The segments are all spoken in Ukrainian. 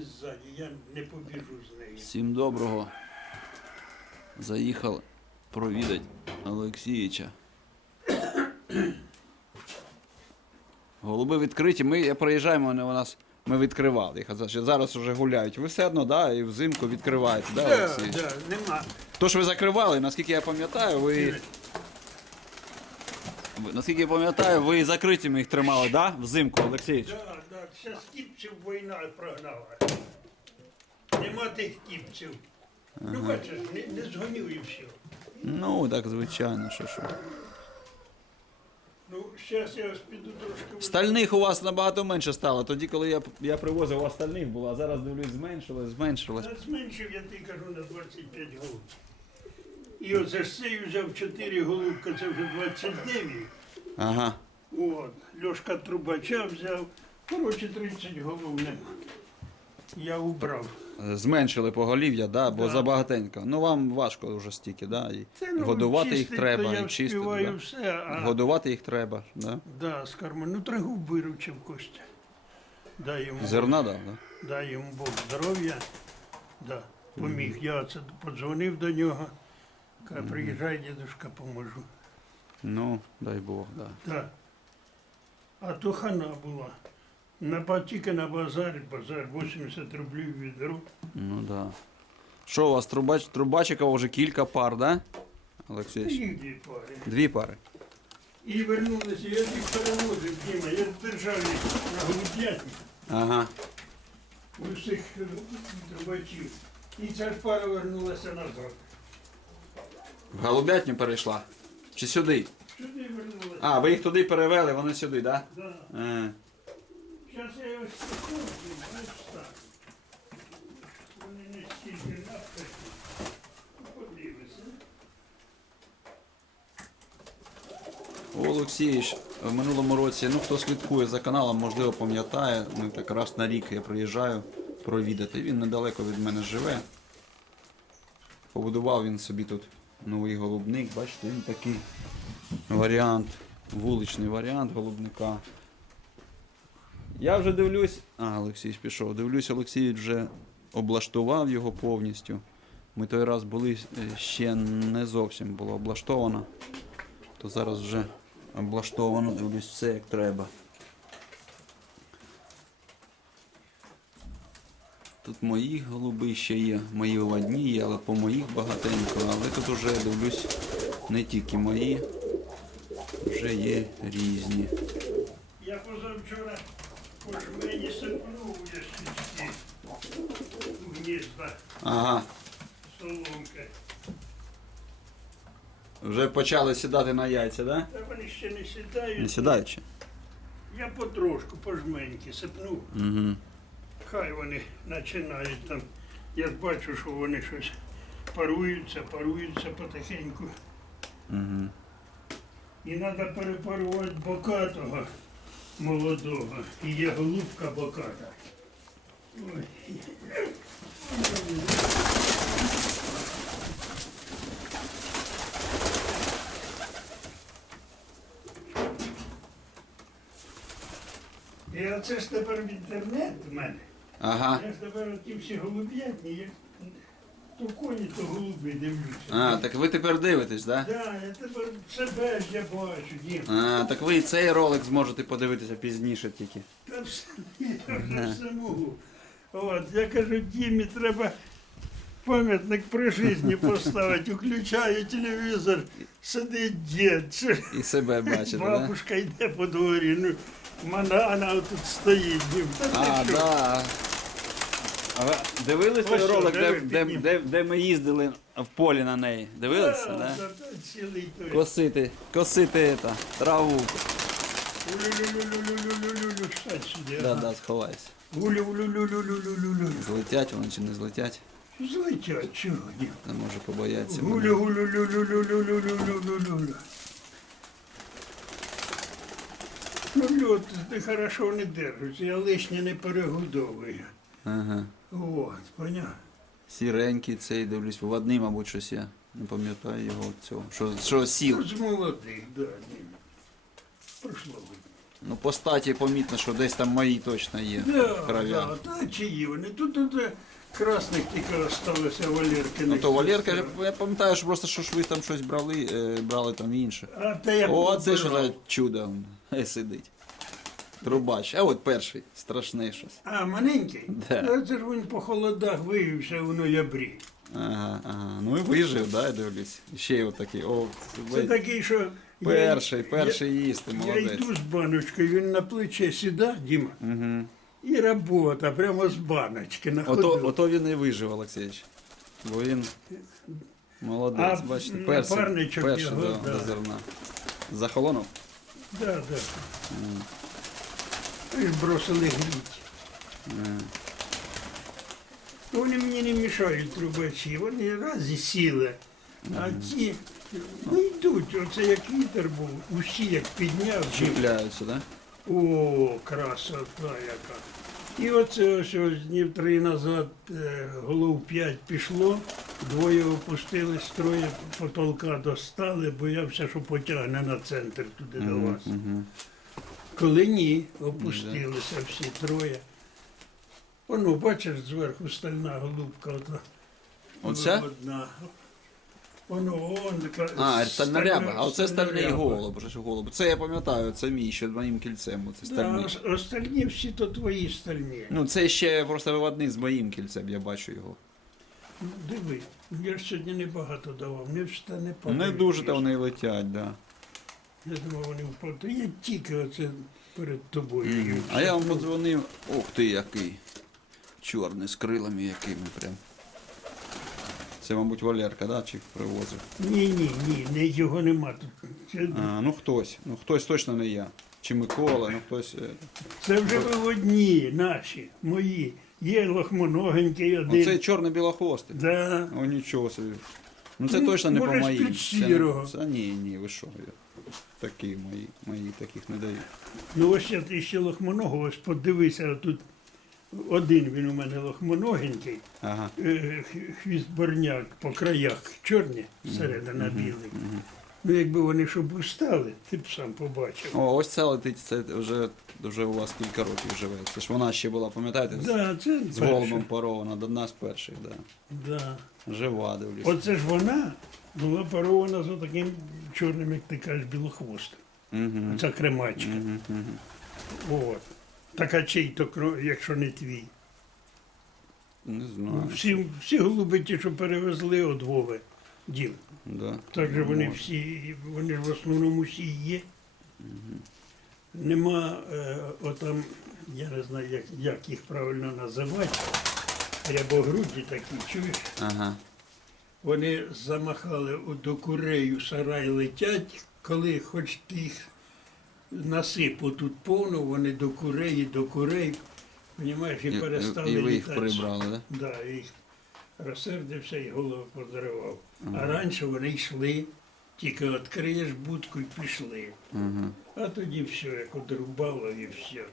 ззаді, я не побіжу з нею. Всім доброго. Заїхав провідати Олексійча. Голуби відкриті. Ми я проїжджаємо, вони у нас. Ми відкривали їх. а Зараз вже гуляють. Ви все одно, да, і взимку відкриваєте, да, Да, Олексій? да, нема. То, що ви закривали, наскільки я пам'ятаю, ви. ви- Наскільки я пам'ятаю, ви закритими їх тримали, да? Взимку, Олексійович? Да, да, ще з кіпців війна прогнала. Нема тих кіпців. Ну, бачиш, не, не згонив і все. Ну, так, звичайно, що що. Ну, зараз я ось піду трошки. Стальних у вас набагато менше стало. Тоді, коли я, я привозив, у вас стальних було, а зараз дивлюсь, зменшилось, зменшилось. Я зменшив, я тобі кажу, на 25 голуб. І оце ж цей взяв 4 голубка, це вже 29. Ага. От, Льошка Трубача взяв. Коротше, 30 голов нема. Я убрав. Зменшили поголів'я, да, бо Да. забагатенько. Ну вам важко вже стільки, да, і Це, ну, годувати їх треба, я і чистити. вспіваю Да. все, а Годувати їх треба, да. да, з карману. Ну, трагу виручив Костя. Дай йому, Зерна дав, да? дай йому Бог здоров'я. Да, поміг. Я це подзвонив до нього. Каже, приїжджай, дідушка, поможу. Ну, дай Бог, да. Да. А то хана була. На тільки на базарі, базар 80 рублів відро. Ну да. Що у вас, трубач, трубачика вже кілька пар, да? Олексій? Їх дві пари. Дві пари. І вернулися, я їх перевозив, Діма, я держав їх на голуб'ятні. Ага. усіх трубачів. І ця ж пара вернулася назад. В голубятню перейшла. Чи сюди? Сюди вернулася. А, ви їх туди перевели, вони сюди, да? Да. Е. Зараз я покажу, ось так. Вони не стільки нафти. Подивися. Олексійович, в минулому році, ну хто слідкує за каналом, можливо, пам'ятає, ну так раз на рік я приїжджаю провідати. Він недалеко від мене живе. Побудував він собі тут новий голубник, бачите, він такий варіант, вуличний варіант голубника. Я вже дивлюсь, а, Олексій пішов, дивлюсь, Олексій вже облаштував його повністю. Ми той раз були, е, ще не зовсім було облаштовано то зараз вже облаштовано, дивлюсь, все як треба. Тут мої голуби ще є, мої одні є, але по моїх багатенько. Але тут вже дивлюсь не тільки мої, вже є різні. Я позавчора по жмені сипнув у ящички. Гнізда, Ага, соломки. вже почали сідати на яйця, да? Та вони ще не сідають. Не сідаючи? Я потрошку, по жменьки сипнув. Угу. Хай вони починають там. Я бачу, що вони щось паруються, паруються потихеньку. Угу. І треба перепарувати бокатого молодого. І є голубка боката. Ой. І оце ж тепер в інтернет в мене. Ага. Я ж тепер ті всі голуб'ятні, то коні, то голуби дивлюся. А, так ви тепер дивитесь, да? Да, я тепер себе ж я бачу, Дім. А, так ви і цей ролик зможете подивитися пізніше тільки. Та все, я вже все можу. От, я кажу, Дімі, треба пам'ятник при житті поставити, включаю телевізор, сидить дід, чи І себе бачите, да? бабушка йде по дворі, ну, вона тут стоїть, Дім. Та ти А, що? да. А ви дивились Ось що, ролик, де, диви, де, піднім. де, де ми їздили в полі на неї? Дивилися, Да, да? цілий той. Косити, косити это, траву. Сюди. Да, да, сховайся. Злетять вони чи не злетять, Злетять, чого ні? не може вони. Гулю-гулю-лю-лю-лю-лю-лю-лю-лю-лю. Ну, льот ти хорошо не держиться, я лишнє не перегодовую. Ага. От, поняв? Сіренький цей, дивлюсь, виводний, мабуть, щось я. Не пам'ятаю його цього. Що, що сіл. З молодих, да, ні. Прошло. Ну, по статі помітно, що десь там мої точно є. Да, да, та чиї вони. Тут, тут е, красних тільки залишилося Валерки. Ну то Валерка, я- я пам'ятаю, що просто що ж ви там щось брали, е, брали там інше. А те я О, це побирав. за чудо е, сидить. Трубач. А от перший, страшне щось. А, маленький? Да. А Це ж він по холодах виявився у ноябрі. Ага, ага. Ну і вижив, да, я дивлюсь. Ще й отакий. О, Це такий, що. я- перший, я- перший їсти, Я молодець. йду з баночкою, він на плече сіда, Діма, Угу. і робота прямо з баночки на Ото, ходу. ото він і вижив, Олексійович. Бо він молодець, А бачите, перший, напарничок перший його, до, да. до зерна. Захолонув? Да, да. І ж бросили гріть. Е. Вони мені не мішають трубачі, вони раз і сіли. А ті ну йдуть, оце як вітер був, усі як підняв. Чіпляються, да? О, красота яка. І оце ось ось днів три назад е, голов п'ять пішло, двоє опустились, троє потолка достали, боявся, що потягне на центр туди до вас. Коли ні, опустилися всі троє. Воно, бачиш, зверху стальна голубка. Ота, Оця? Одна. Воно, он, А, стальна ряба, а оце стальний голуб. же ж голуб. Це я пам'ятаю, це мій ще моїм кільцем. Оце Да, стальний. остальні всі то твої стальні. Ну, це ще просто виводний з моїм кільцем, я бачу його. Ну, Диви, я ж сьогодні небагато давав, не встане Не дуже то вони летять, да. Я думав, вони впадуть. Я тільки оце перед тобою. Їх А я вам подзвонив. Ух ти, який. Чорний, з крилами якими прям. Це, мабуть, Валерка, да, чи привозив? Ні, ні, ні, не, його нема тут. Це, А, ну хтось. Ну хтось точно не я. Чи Микола, ну хтось. е, це вже виводні наші, мої. Є лохмоногенький один. Оцей чорний білохвостий. Да. О, нічого собі. Ну це Ну, точно не по може, моїм. Це, не- це ні, ні, ви що. Я. Такі мої, мої таких не дають. Ну ось я ти ще лохмоного, ось подивися, тут один він у мене лохмоногенький, Ага. е, х- хвіст борняк по краях чорні, середина білий. Ну якби вони щоб устали, ти б сам побачив. О, ось це летить, це вже, вже у вас кілька років живе. Це ж вона ще була, пам'ятаєте? з- Да, це З перше. голубом порована, до нас перших, да. Да. Жива, дивлюсь. Оце ж вона була парована за таким чорним, як ти кажеш, білохвостом. Угу. Ця кремачка. Угу, угу. От. Так а чий то кро- якщо не твій. Не Ну, знаю. всі, всі голуби ті, що перевезли от Вови, діл. Да. Так же вони всі, вони ж в основному всі є. Нема е, отам, я не знаю, як, як їх правильно називати, рябогруді такі, чуєш? Ага. Вони замахали до курею, сарай летять, коли хоч їх насипу тут повно, вони до куреї, до курей, понімаєш, і, І, перестали і ви їх літати. прибрали, да? Да, і їх розсердився і голову позривав. А раніше вони йшли, тільки відкриєш будку і пішли. Угу. А тоді все, як одрубало і все.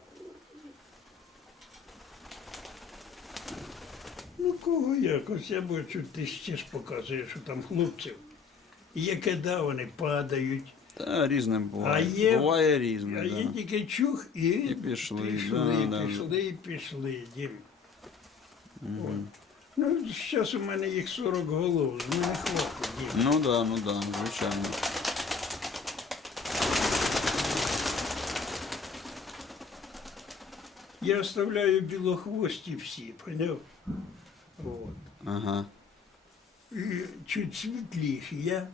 Ну кого якось, я бачу, ти ще ж показуєш, що там хлопців. Яке да, вони падають. Та різне буває. А є- буває А різне, є тільки чух і, І пішли, пішли, да, да. пішли, і пішли, Дім. Мгм. Ну, зараз у мене їх 40 голов, ну не хватить, Дім. Ну да, ну да, звичайно. Я оставляю білохвості всі, поняв? От. Ага. І чуть світліші. Я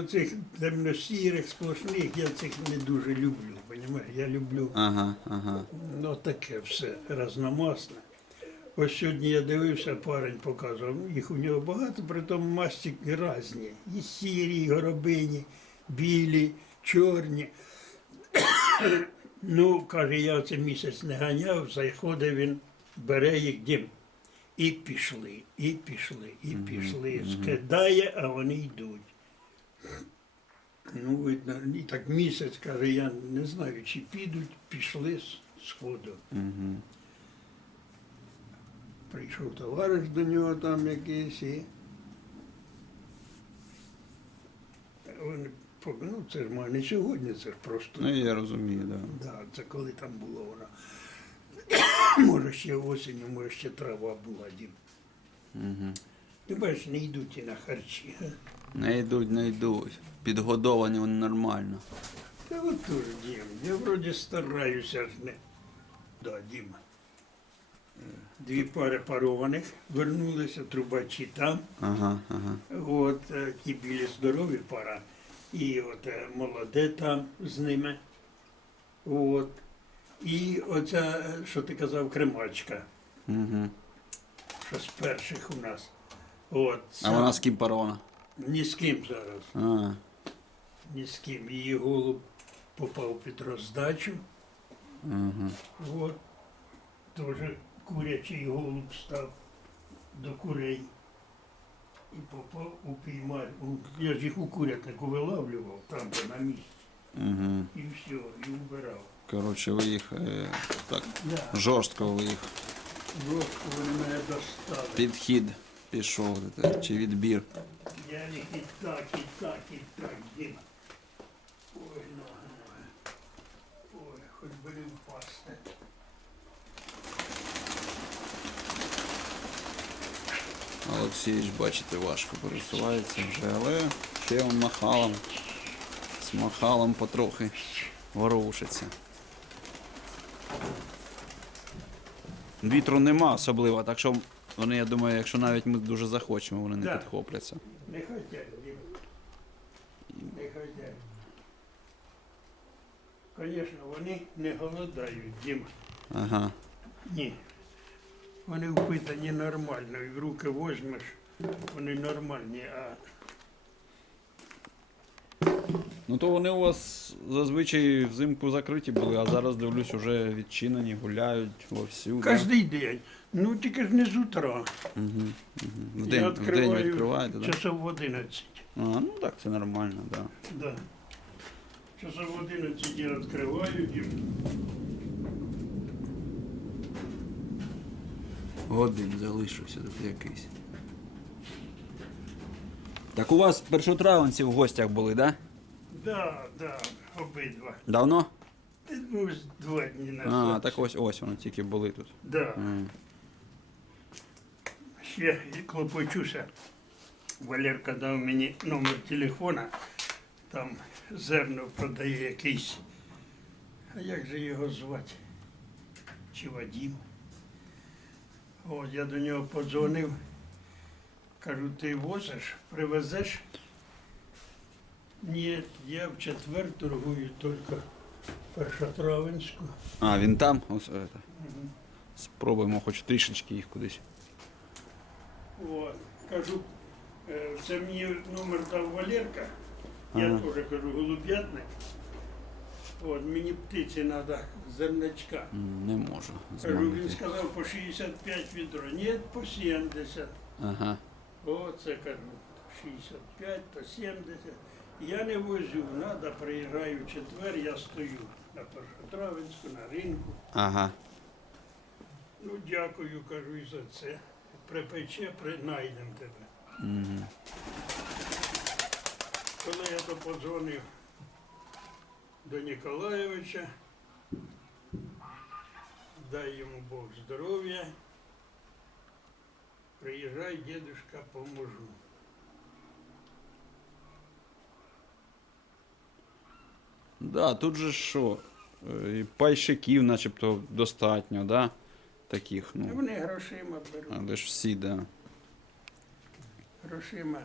оцих темно-сірих, сплошних, я цих не дуже люблю, понімаєш? Я люблю Ага, ага. ну, таке все разномасне. Ось сьогодні я дивився, парень показував, ну, їх у нього багато, при тому масті різні. І сірі, і горобині, білі, чорні. ну, каже, я це місяць не ганяв, заходив він, бере їх дім. І пішли, і пішли, і пішли. Скидає, а вони йдуть. Ну, видно, і так місяць, каже, я не знаю, чи підуть, пішли з сходу. Угу. Прийшов товариш до нього там якийсь і По- Ну, це ж має не сьогодні, це ж просто. Ну я розумію, да. Да, це коли там було воно. Може ще осінню, може ще трава була, дім. Угу. Ти бачиш, не йдуть і на харчі. га? Не йдуть, не йдуть. Підгодовані вони нормально. Та от теж, Дім, я вроді стараюся ж не. Да, Діма. Дві пари парованих вернулися, трубачі там. Ага, ага. От е, ті білі здорові пара. І от е, молоде там з ними. От. І оця, що ти казав, кремачка, Угу. що з перших у нас. От. А вона з ким парована? Ні з ким зараз. А, Ні з ким. Її голуб попав під роздачу. угу. От. Теж курячий голуб став до курей. І попав упіймав. Я ж їх у курятнику вилавлював там де на місці. Угу. І все, і убирав. Коротше, ви їх е, так жорстко ви їх Жорстко вони мене достали. підхід пішов чи відбір. Я їх і так, і так, і так, Діма. Ой, ноги мої. Ой, хоч би не впасти. Олексійович, бачите, важко пересувається вже, але ще он махалом. З махалом потрохи ворушиться. Вітру нема особливо, так що вони, я думаю, якщо навіть ми дуже захочемо, вони не Да. підхопляться. Не хотять, Діма. Не хотять. Звісно, вони не голодають, Діма. Ага. Ні. Вони впитані нормально. І в руки возьмеш, вони нормальні, а Ну то вони у вас зазвичай взимку закриті були, а зараз дивлюсь, вже відчинені, гуляють вовсю. да? день. Ну тільки ж не з утра. Угу, угу. В Я день, в день відкриваю відкриваєте, так? Часов в 11. А, ну так, це нормально, так. Да. Да. Часов в 11 я відкриваю і Один залишився тут якийсь. Так у вас першотравенці в гостях були, так? Да? Да, да, обидва. Давно? Ну, два дні назад. А, так ось ось вони тільки були тут. Да. М. Ще клопочуся. Валерка дав мені номер телефона, там зерно продає якийсь. А як же його звати? Чи Вадим? От я до нього подзвонив. Кажу, ти возиш, привезеш? Ні, я в четвер торгую тільки першотравенську. А, він там? Ось, це. Спробуємо хоч трішечки їх кудись. От. Кажу, е, це мені номер дав Валерка. Я Ага. теж кажу, голуб'ятник. От, мені птиці треба зерничка. М, Не можу. Кажу, він сказав по 65 відро. Ні, по 70. Ага. Оце кажу, 65, по 70. Я не возю, треба, приїжджаю в четвер, я стою на Першотравенську, на ринку. Ага. Ну, дякую, кажу і за це. Припече, принайдемо тебе. Угу. Коли я то подзвонив до Ніколаєвича, дай йому Бог здоров'я, приїжджай, дідушка, поможу. Да, тут же що? е, і Пайщиків начебто достатньо, да? Таких, Ну, ну. Вони грошима беруть, Але ж всі, да. грошима.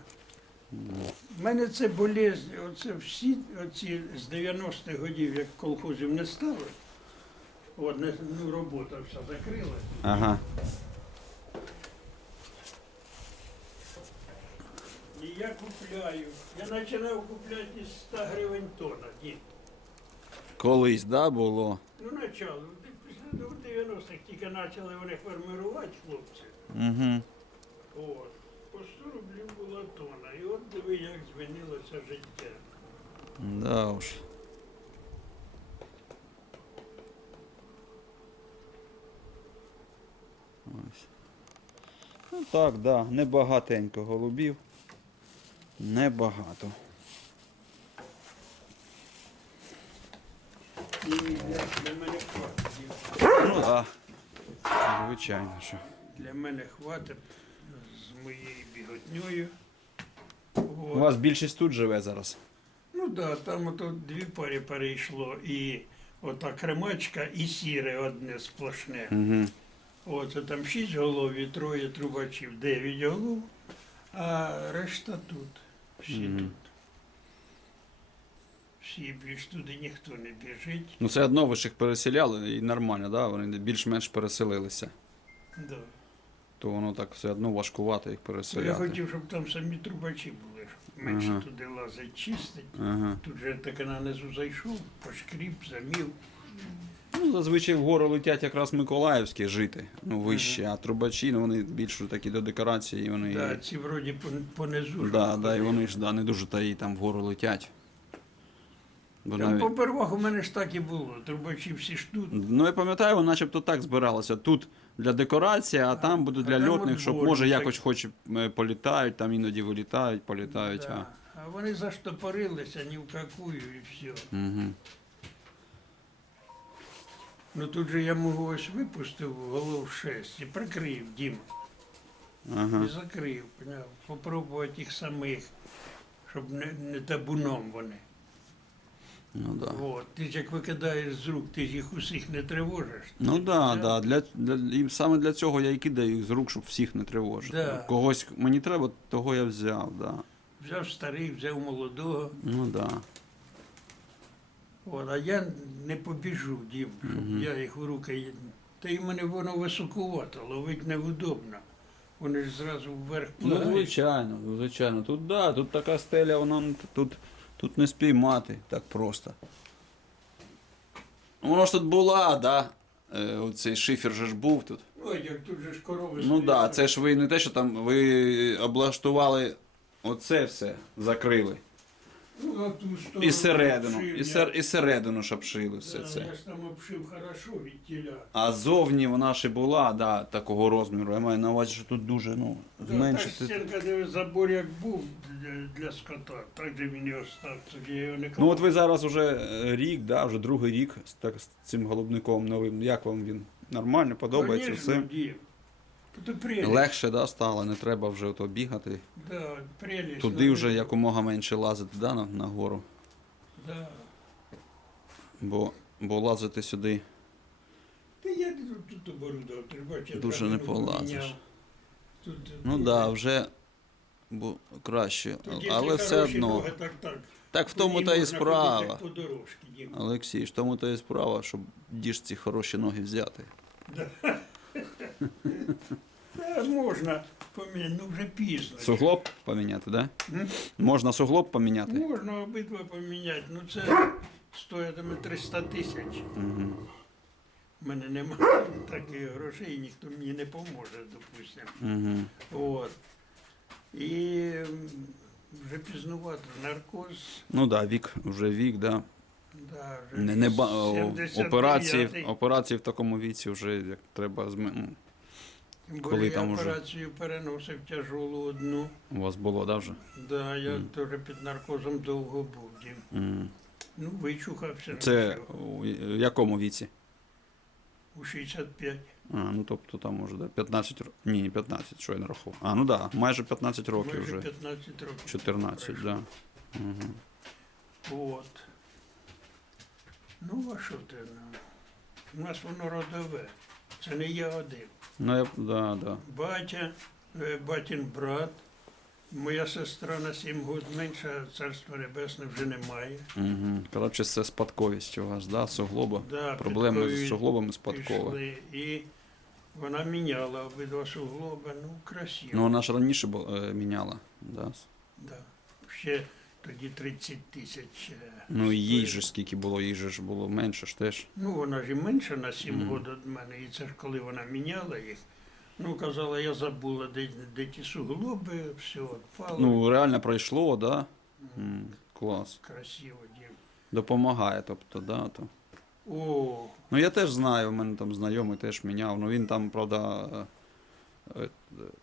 У мене це болезнь, оце всі оці з 90-х годів, як колхозів не стало, от, не- ну, робота вся закрилась. Ага. І я купляю. Я починав купляти із 100 гривень тонна. Ні. Колись, да, було? Ну, начало. Після ну, 90-х тільки почали вони формирувати хлопці. Угу. От. По 100 рублів була тонна. І от диви, як змінилося життя. Да уж. Ось. Ну так, да, небагатенько голубів. Небагато. Для мене хватить. Звичайно, що. Для мене хватить з моєю біготньою. От. У вас більшість тут живе зараз. Ну так, да, там ото дві парі перейшло. І ота кремачка, і сіре одне сплошне. Угу. Оце там шість голов і троє трубачів, дев'ять голов, а решта тут. Всі угу. тут. Всі більш туди ніхто не біжить. Ну це одно ви ж їх переселяли і нормально, да? вони більш-менш переселилися. Да. То воно так все одно важкувато їх Я переселяти. хотів, щоб там самі трубачі були, щоб менше Ага. туди лазить, чистить. Ага. Тут же таки на низу зайшов, пошкріб, замів. Ну, зазвичай вгору летять якраз миколаївські жити, ну вище, а трубачі, ну вони більше такі до декорації, вони. Да, ці вроді по- понизу. Да, да, і вони ж да, не дуже та і там вгору летять. Бо Там навіть... попервах у мене ж так і було. Трубачі всі ж тут. Ну я пам'ятаю, вони начебто так збиралося. Тут для декорації, а там буде для там льотних, щоб може так- якось хоч е, політають, там іноді вилітають, політають. Да. А вони заштопорилися ні в какую і все. Угу. Ну тут же я мого ось випустив голов 6 і прикрив Дім. Ага. І закрив. поняв. Попробувати їх самих, щоб не, не табуном вони. Ну да. От. Ти ж як викидаєш з рук, ти ж їх усіх не тривожиш. Ну Ти да, да. Для, для, і саме для цього я і кидаю їх з рук, щоб всіх не тривожити. Да. Когось мені треба, того я взяв, да. Взяв старий, взяв молодого. Ну да. От, а я не побіжу, Дім, щоб Мгм. я їх в руки. Та й мене воно високувато, ловить невудобно. Вони ж зразу вверх Ну, звичайно, звичайно. Тут да, тут така стеля, вона тут, тут не спіймати так просто. Ну, Воно ж тут була, да. Е, оцей шифер же ж був тут. Ой, як тут же ж корови Ну так, да, це ж ви не те, що там ви облаштували оце все, закрили. Ну, на ту сторону І середину. обшив І, я. сер, і середину ж обшили все Да, це. Я ж там обшив хорошо від тіля. А зовні вона ще була, да, такого розміру. Я маю на увазі, що тут дуже, ну, та зменшити. стінка, де забор як був для, для скота, так же він і остався, я його не Ну от ви зараз вже е, рік, да, вже другий рік з, так, з цим голубником новим. Як вам він? Нормально, подобається Конечно, все? Дім. То прелість. Легше да, стало, не треба вже ото бігати. Да, прелість. Туди вже якомога менше лазити да, на, на гору. Да. Бо, бо лазити сюди. Та я тут, тут оборудував, ти бачиш, я Дуже не полазиш. поміняв. Тут, Ну так, да, вже бо, краще. тут Але все хороші одно. ноги, так, так. Так в тому Тоді та і можна ходити справа. По дорожці, Дім. Олексій, в тому то і справа, щоб діжці хороші ноги взяти. Та можна поміняти, ну вже пізно. Суглоб поміняти? Да? М? Можна суглоб поміняти? Можна обидва поміняти, ну це стоятиме 300 тисяч. Угу. У мене немає таких грошей, ніхто мені не поможе, допустимо. Угу. От. І м, вже пізнувато наркоз. Ну так, да, вік, вже вік, да. Да, вже Не, не ба... о, 79-й. операції, операції в такому віці вже як треба ну, Тим коли я там уже? операцію переносив тяжолу одну. у вас було, да, вже? Да, я Мгм. теж під наркозом довго був. Мгм. Ну, вичухався. Це нічого. у якому віці? у 65. А, ну тобто там може, да, 15 років. Ні, не 15, що я не рахував. А, ну так, да, майже 15 років Майже вже. 15 років. 14, так. Да. Угу. От. Ну, а що ти? ну? У нас воно родове. Це не я один. Ну, я, да, да. Батя, е, батін брат, моя сестра на 7 років менша, царство небесне вже немає. Угу. Коротше, це спадковість у вас, да, суглоба. Да, Проблеми підкові з суглобами спадкова. пішли, І вона міняла обидва суглоби, ну, красиво. Ну, вона ж раніше бу- е, міняла. Да. Да. Ще тоді 30 тисяч. е, Ну і їй же скільки було, їй же ж було менше ж теж. Ну, вона ж і менша на 7 Мгм. років від мене. І це ж коли вона міняла їх. Ну, казала, я забула, де, де ті суглоби, все відпало. Ну, реально пройшло, да? М, М, клас. Красиво, дім. Допомагає, тобто, да, то. О, Ну я теж знаю, у мене там знайомий теж міняв. Ну він там, правда, е,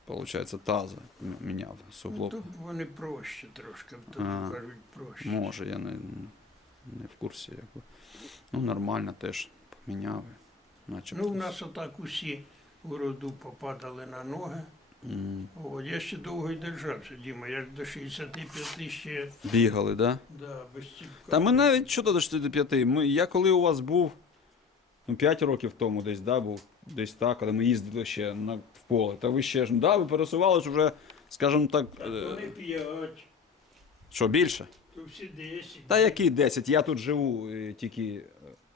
получається, таза міняв ну, суглоб. тут вони проще трошки, тут А. кажуть проще. Може, я не, не в курсі. Як. би. Ну, нормально теж поміняв. начебто. Ну, у нас отак усі у роду попадали на ноги. М, От, я ще довго й держався, Діма. Я ж до 65 ще Бігали, да? да, без ціпка. Та ми навіть що до 65. Ми, я коли у вас був, ну 5 років тому десь, да, був, десь так, коли ми їздили ще на, поле. Та ви ще ж, да, ви пересувались вже, скажімо так, Та то не е, п'ять, що більше? то всі 10. Та які 10? Я тут живу е, тільки е,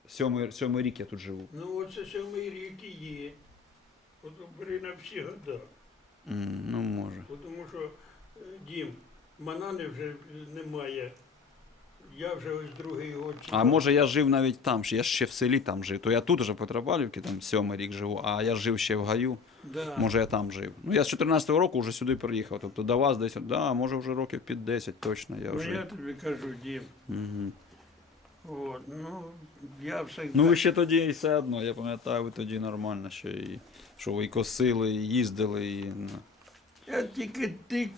сьомий, сьомий рік я тут живу. Ну, оце сьомий рік і є. От бери на всі года. М, ну, може. Бо Тому що е, дім, манани вже немає. Я вже ось другий год. А може я жив навіть там, ще- я ще в селі там жив. То я тут вже по Петропавлівці, там сьомий рік живу, а я жив ще в гаю. Да. Може я там жив. Ну я з 14-го року вже сюди приїхав. Тобто до вас десь, да, може вже років під 10 точно я Ну, вже. я тобі кажу, дім. Угу. От, ну, я все. Ну ви ще тоді і все одно, я пам'ятаю, ви тоді нормально ще і що ви і косили, і їздили, і. ну. Я тільки тик,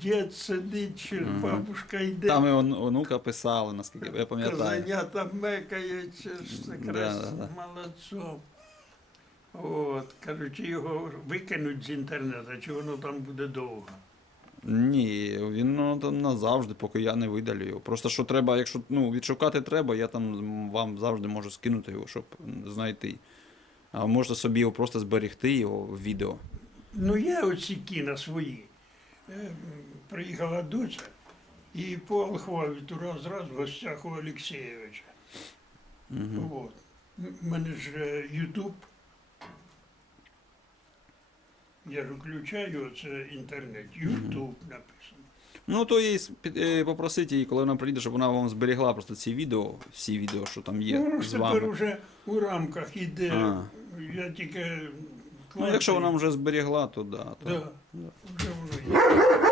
дід сидить, чи Мгм. бабушка йде. Там і он- онука писали, наскільки я пам'ятаю. Казанята мекає, чи ж це Да, да, да. молодцом. От, кажуть, його викинуть з інтернету, чи воно там буде довго. Ні, він ну, там назавжди, поки я не видалю його. Просто що треба, якщо ну, відшукати треба, я там вам завжди можу скинути його, щоб знайти. А можете собі його просто зберегти його в відео. Ну, я оці кіна свої. Е, Приїхала доча і по алхвавіту раз раз в гостях у Олексійовича. Угу. От. Мене ж е, Ютуб. Я ж включаю це інтернет. Ютуб написано. Ну, то їй е, попросіть її, коли вона прийде, щоб вона вам зберегла просто ці відео, всі відео, що там є ну, з тепер вами. уже у рамках іде. А. Я тільки. Ну, якщо вона вже зберігла, то да. То... Да. Да.